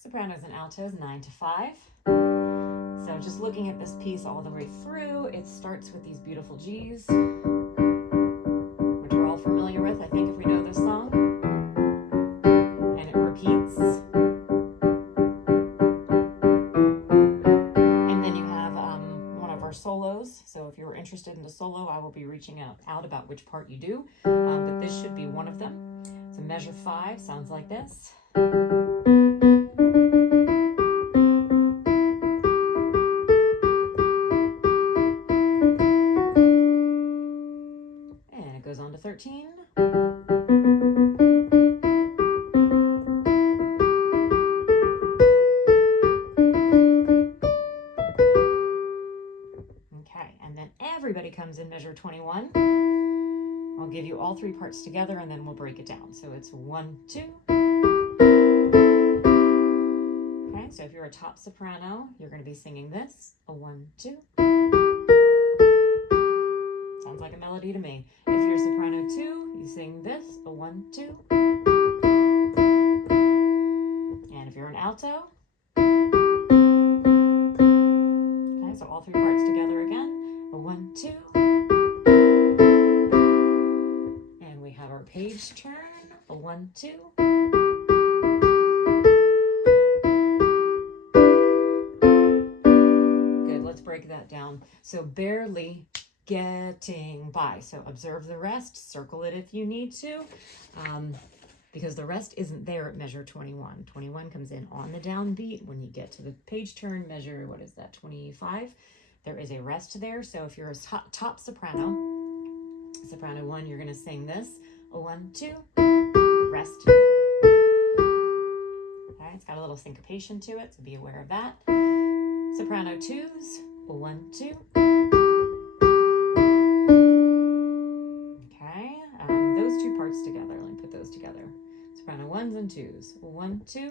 Sopranos and altos, 9 to 5. So just looking at this piece all the way through, it starts with these beautiful G's, which we're all familiar with, I think, if we know this song. And it repeats. And then you have one of our solos. So if you're interested in the solo, I will be reaching out about which part you do. But this should be one of them. So measure 5 sounds like this. Goes on to 13. Okay, and then everybody comes in measure 21. I'll give you all 3 parts together and then we'll break it down. So it's 1, 2. Okay, so if you're a top soprano, you're going to be singing this, a 1, 2. Sounds like a melody to me. If you're a soprano 2, you sing this, a 1, 2. And if you're an alto, okay, so all 3 parts together again, a 1, 2. And we have our page turn, a 1, 2. Good, let's break that down. So barely getting by. So observe the rest, circle it if you need to, because the rest isn't there at measure 21. 21 comes in on the downbeat. When you get to the page turn measure, what is that, 25? There is a rest there. So if you're a top soprano, soprano 1, you're going to sing this, a 1, 2, rest. Okay, it's got a little syncopation to it, so be aware of that. Soprano 2s, a 1, 2. Those 2 parts together. Let me put those together. Soprano 1s and 2s. 1, 2.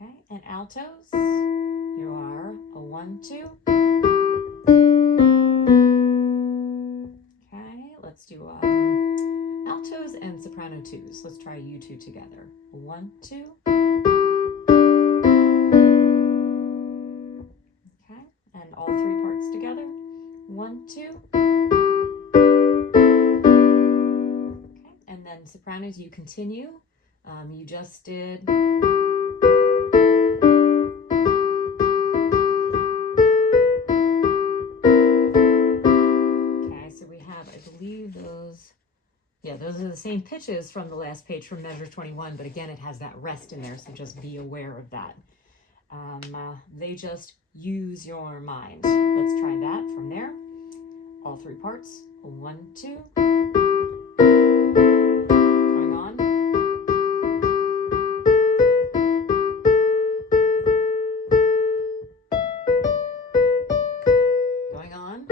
Okay, and altos, you are a 1, 2. Okay, let's do altos and soprano 2s. Let's try you 2 together. 1, 2. Okay, and all 3 parts together. 1, 2. Okay, and then sopranos, you continue. You just did. Okay, so we have, I believe those are the same pitches from the last page from measure 21, but again, it has that rest in there, so just be aware of that. They just use your mind. Let's try that from there. All 3 parts. 1, 2. Going on. Going on.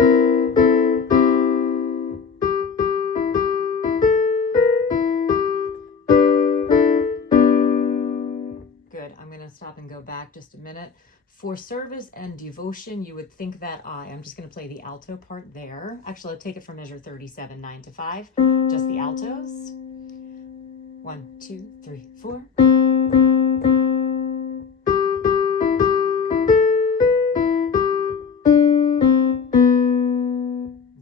Good. I'm going to stop and go back just a minute. For service and devotion, you would think that I'm just going to play the alto part there. Actually, I'll take it from measure 37, 9 to 5. Just the altos. 1, 2, 3, 4.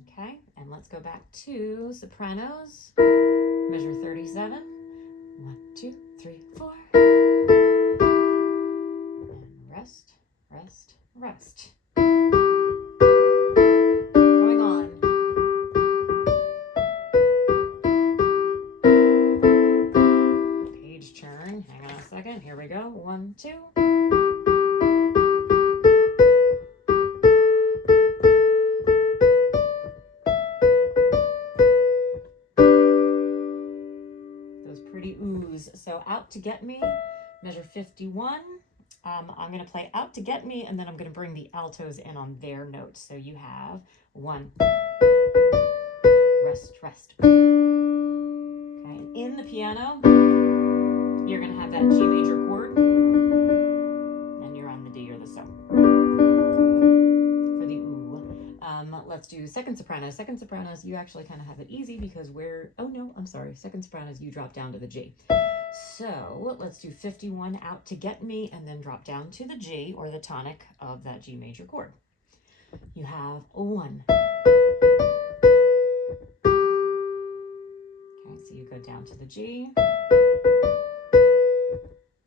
Okay, and let's go back to sopranos. Measure 37. 1, 2, 3, 4. And rest. Rest, rest. Going on. Page turn. Hang on a second. Here we go. 1, 2. Those pretty oohs. So out to get me. Measure 51. I'm going to play out to get me, and then I'm going to bring the altos in on their notes. So you have 1. Rest, rest. Okay, and in the piano, you're going to have that G major chord, and you're on the D or the So. For the ooh. let's do second soprano. Second sopranos, you actually kind of have it easy because oh no, I'm sorry. Second sopranos, you drop down to the G. So let's do 51 out to get me and then drop down to the G or the tonic of that G major chord. You have a 1. Okay, so you go down to the G.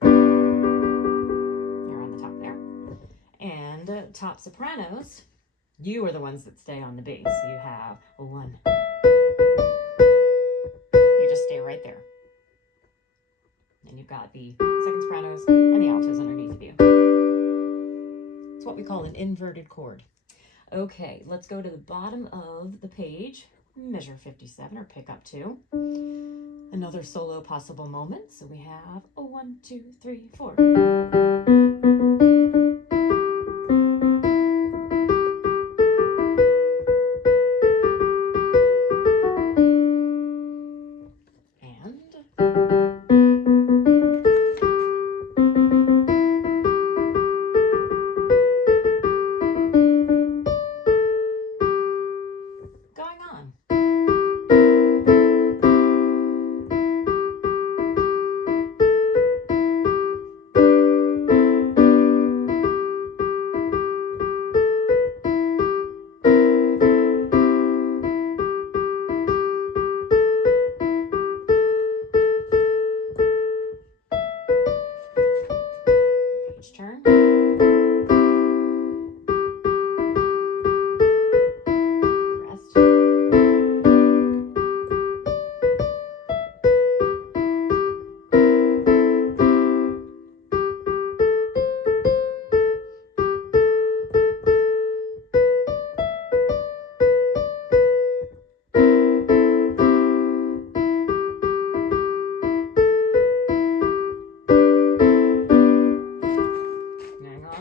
You're on the top there. And top sopranos, you are the ones that stay on the B. So you have a 1. You just stay right there. And you've got the second sopranos and the altos underneath of you. It's what we call an inverted chord. Okay, let's go to the bottom of the page, measure 57 or pick up 2. Another solo possible moment. So we have a 1, 2, 3, 4. Turn. Rest.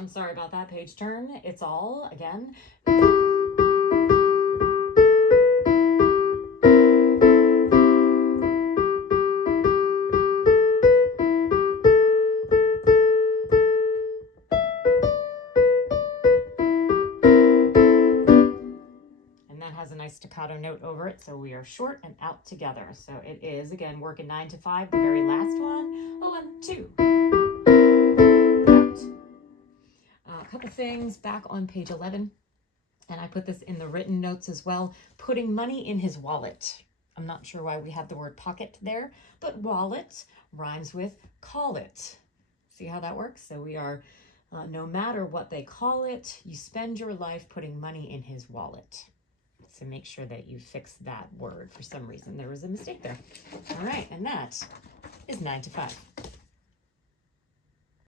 Sorry about that, page turn. It's all, again. And that has a nice staccato note over it, so we are short and out together. So it is, again, working 9 to 5, the very last one. 1, 2. A couple things back on page 11, and I put this in the written notes as well, putting money in his wallet. I'm not sure why we have the word pocket there, but wallet rhymes with call it. See how that works? So we are, no matter what they call it, you spend your life putting money in his wallet. So make sure that you fix that word. For some reason, there was a mistake there. All right, and that is 9 to 5.